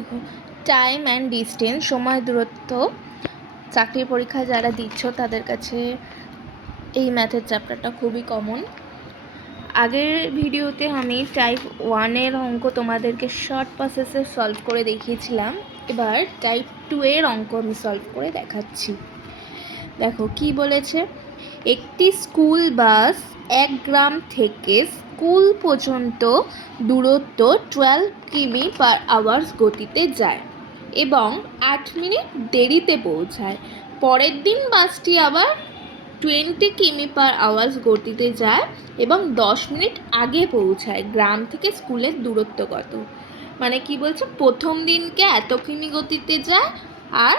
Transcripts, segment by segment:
দেখো time and distance, সময় দূরত্ব, চাকরির পরীক্ষা যারা দিচ্ছ তাদের কাছে এই ম্যাথের চ্যাপ্টারটা খুবই কমন। আগের ভিডিওতে আমি টাইপ 1-এর অঙ্ক তোমাদেরকে শর্ট প্রসেসে সলভ করে দেখিয়েছিলাম, এবার টাইপ 2-এর অঙ্ক আমি সলভ করে দেখাচ্ছি। দেখো কি বলেছে, একটি স্কুল বাস 1 গ্রাম থেকে স্কুল পর্যন্ত দূরত্ব 12 কিমি/আওয়ার গতিতে যায় এবং 8 মিনিট দেরিতে পৌঁছায়। পরের দিন বাসটি আবার 20 কিমি/আওয়ার গতিতে যায় এবং 10 মিনিট আগে পৌঁছায়। গ্রাম থেকে স্কুলের দূরত্ব কত? মানে কি বলছে, প্রথম দিনকে এত কিমি গতিতে যায় আর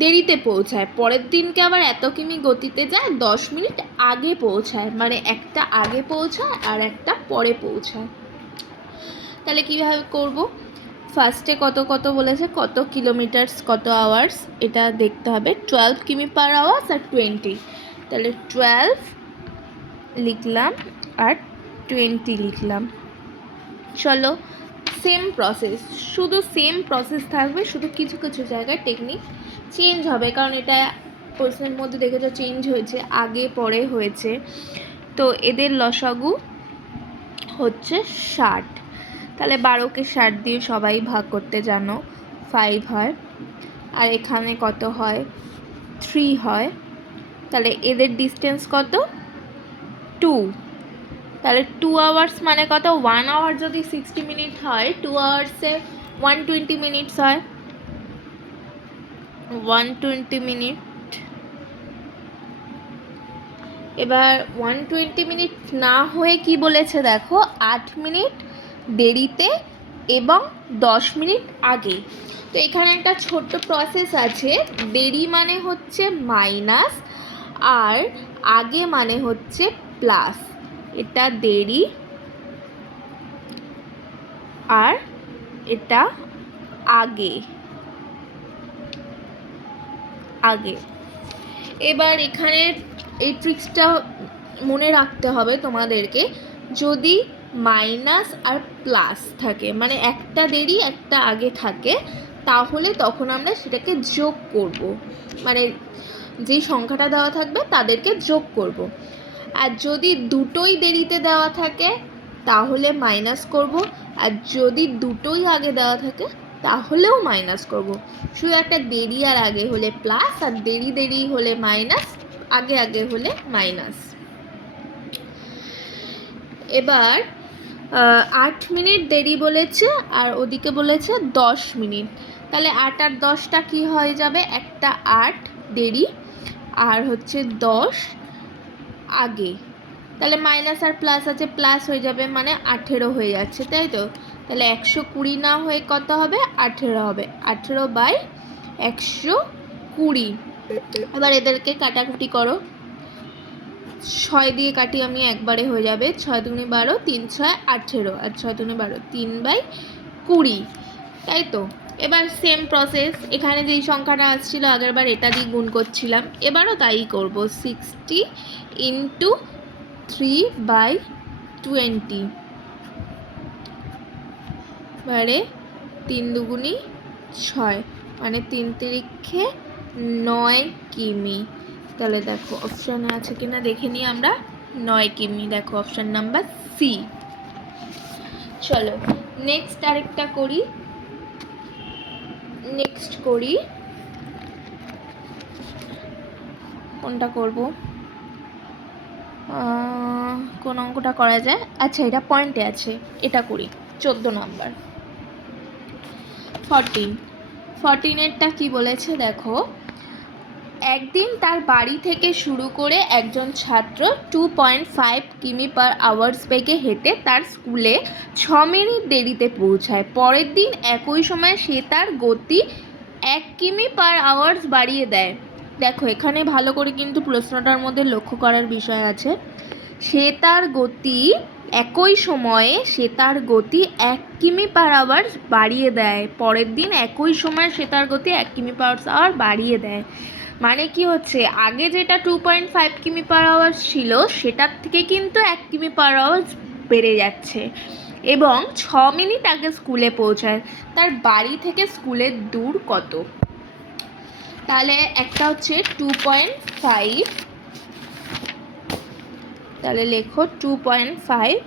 দেরিতে পৌঁছায়, পরের দিনকে আবার এত কিমি গতিতে যায়, 10 মিনিট আগে পৌঁছায়, মানে একটা আগে পৌঁছায় আর একটা পরে পৌঁছায়। তাহলে কীভাবে করব? ফার্স্টে কত কত বলেছে, কত কিলোমিটার্স কত আওয়ার্স এটা দেখতে হবে। 12 কিমি/আওয়ার আর 20, তাহলে 12 লিখলাম আর 20 লিখলাম। চলো সেম প্রসেস, শুধু সেম প্রসেস থাকবে, শুধু কিছু কিছু জায়গায় টেকনিক চেঞ্জ হবে, কারণ এটা প্রশ্নের মধ্যে দেখেছো চেঞ্জ হয়েছে, আগে পরে হয়েছে। তো এদের লসাগু হচ্ছে 60, তাহলে 12কে 60 দিয়ে সবাই ভাগ করতে জানো, 5 হয়, আর এখানে কত হয়, 3 হয়। তাহলে এদের ডিস্টেন্স কত, 2। তাহলে 2 আওয়ার্স মানে কত, 1 আওয়ার যদি 60 মিনিট হয়, 2 আওয়ার্সে 120 মিনিটস হয়, 120 মিনিট। এবার 120 মিনিট না হয়ে কি বলেছে দেখো, 8 মিনিট দেরিতে এবং 10 মিনিট আগে। তো এখানে একটা ছোট্ট প্রসেস আছে, দেরি মানে হচ্ছে মাইনাস আর আগে মানে হচ্ছে প্লাস। এটা দেরি আর এটা আগে। এবার এখানে এই ট্রিক্সটা মনে রাখতে হবে তোমাদেরকে, যদি মাইনাস আর প্লাস থাকে, মানে একটা দেরি একটা আগে থাকে, তাহলে তখন আমরা সেটাকে যোগ করব, মানে যেই সংখ্যাটা দেওয়া থাকবে তাদেরকে যোগ করব। আর যদি দুটোই দেরিতে দেওয়া থাকে তাহলে মাইনাস করব, আর যদি দুটোই আগে দেওয়া থাকে তাহলেও মাইনাস করব। শুধু একটা দেরি আর আগে হলে প্লাস, আর দেরি দেরি হলে মাইনাস, আগে আগে হলে মাইনাস। এবার 8 মিনিট দেরি বলেছে আর ওদিকে বলেছে 10 মিনিট, তাহলে 8 আর 10টা কী হয়ে যাবে, একটা 8 দেরি আর হচ্ছে 10 আগে, তাহলে মাইনাস আর প্লাস আছে, প্লাস হয়ে যাবে, মানে 18 হয়ে যাচ্ছে, তাই তো। তাহলে 120 না হয়ে কত হবে, 18 হবে, 18/120। এবার এদেরকে কাটাকুটি করো, 6 দিয়ে কাটি আমি, একবারে হয়ে যাবে, 6 দুগুণে 12, 3 6 18, আর 6 দুগুণে 12, 3/20, তাই তো। এবার সেম প্রসেস, এখানে যেই সংখ্যাটা আসছিল আগেরবার এটা দিয়ে গুণ করছিলাম, এবারও তাই করব, 60 × 3/20, এবারে 3 দুগুণি 6, মানে 3 তিরিক্ষে 9 কিমি। তাহলে দেখো অপশানে আছে কিনা দেখে নিই আমরা, 9 কিমি, দেখো অপশান নাম্বার সি। চলো নেক্সট আরেকটা করি, কোনটা করব, কোন অঙ্কটা করা যায়, আচ্ছা এটা পয়েন্টে আছে, এটা করি। 14 নাম্বার 14এরটা কি বলেছে দেখো, একদিন তার বাড়ি থেকে শুরু করে একজন ছাত্র 2.5 কিমি/আওয়ার বেগে হেঁটে তার স্কুলে 6 মিনিট দেরিতে পৌঁছায়। পরের দিন একই সময় সে তার গতি 1 কিমি/আওয়ার বাড়িয়ে দেয়। দেখো এখানে ভালো করে কিন্তু প্রশ্নটার মধ্যে লক্ষ্য করার বিষয় আছে, সে তার গতি একই সময়ে সে তার গতি 1 কিমি/আওয়ার বাড়িয়ে দেয়। পরের দিন একই সময়ে সে তার গতি 1 কিমি/আওয়ার বাড়িয়ে দেয়, মানে কি হচ্ছে, আগে যেটা 2.5 কিমি/আওয়ার ছিল সেটার থেকে কিন্তু 1 কিমি/আওয়ার বেড়ে যাচ্ছে। এবং 6 মিনিট আগে স্কুলে পৌঁছায়। তার বাড়ি থেকে স্কুলের দূর কত? তাহলে একটা হচ্ছে 2.5, তাহলে লেখো 2.5,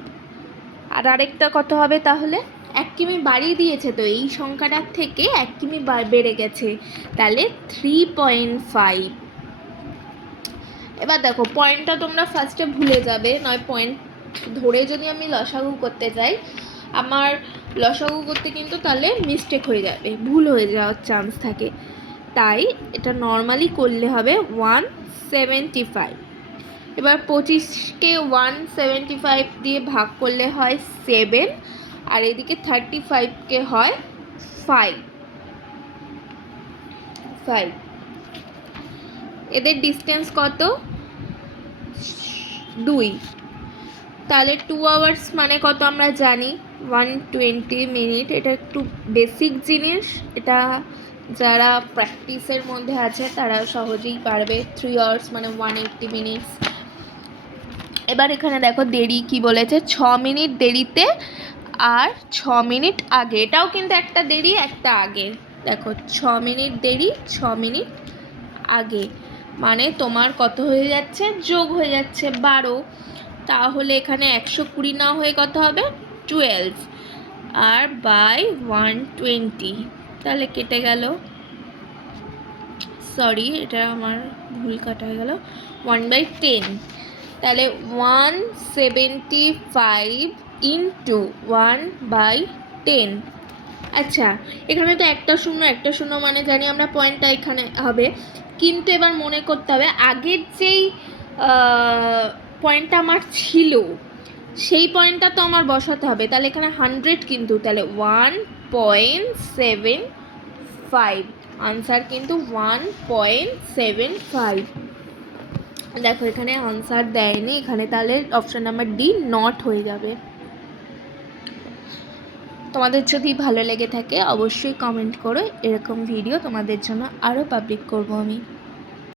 আর আরেকটা কত হবে? তাহলে 1 কিমি বাড়িয়ে দিয়েছে, তো এই সংখ্যাটার থেকে 1 কিমি বেড়ে গেছে, তাহলে 3.5। এবার দেখো পয়েন্টটা তোমরা ফার্স্টে ভুলে যাবে, নয় পয়েন্ট ধরে যদি আমি লসাগু করতে যাই, আমার লসাগু করতে কিন্তু তাহলে মিস্টেক হয়ে যাবে, ভুল হয়ে যাওয়ার চান্স থাকে। তাই এটা নর্মালি করলে হবে 175। এবার 25কে 175 দিয়ে ভাগ করলে হয় 7, আর এদিকে 35কে হয় 5। এদের ডিস্টেন্স কত? 2। তাহলে 2 আওয়ার্স মানে কত আমরা জানি, 120 মিনিট। এটা একটু বেসিক জিনিস, এটা যারা প্র্যাকটিসের মধ্যে আছে তারা সহজেই পারবে। 3 আওয়ার্স মানে 180 মিনিটস। এবার এখানে দেখো দেরি কি বলেছে, 6 মিনিট দেরিতে আর 6 মিনিট আগে। এটাও কিন্তু একটা দেরি একটা আগে। দেখো 6 মিনিট দেরি 6 মিনিট আগে, মানে তোমার কত হয়ে যাচ্ছে? যোগ হয়ে যাচ্ছে 12। তাহলে এখানে 120 না হয়ে কত হবে? 12, আর বাই 120, তাহলে কেটে গেল, সরি এটা আমার ভুল কাটা হয়ে গেল, 1/10। তাহলে 175 ইন্টু 1/10। আচ্ছা, এখানে তো একটা শূন্য মানে জানি আমরা পয়েন্টটা এখানে হবে, কিন্তু এবার মনে করতে হবে আগের যেই পয়েন্টটা আমার ছিল সেই পয়েন্টটা তো আমার বসাতে হবে। তাহলে এখানে 100 কিন্তু, তাহলে 1.75, আনসার কিন্তু 1.75। দেখো এখানে আনসার দেয়নি, এখানে তাহলে অপশন নাম্বার ডি নট হয়ে যাবে। তোমাদের যদি ভালো লেগে থাকে অবশ্যই কমেন্ট করো, এরকম ভিডিও তোমাদের জন্য আরও পাবলিক করব আমি।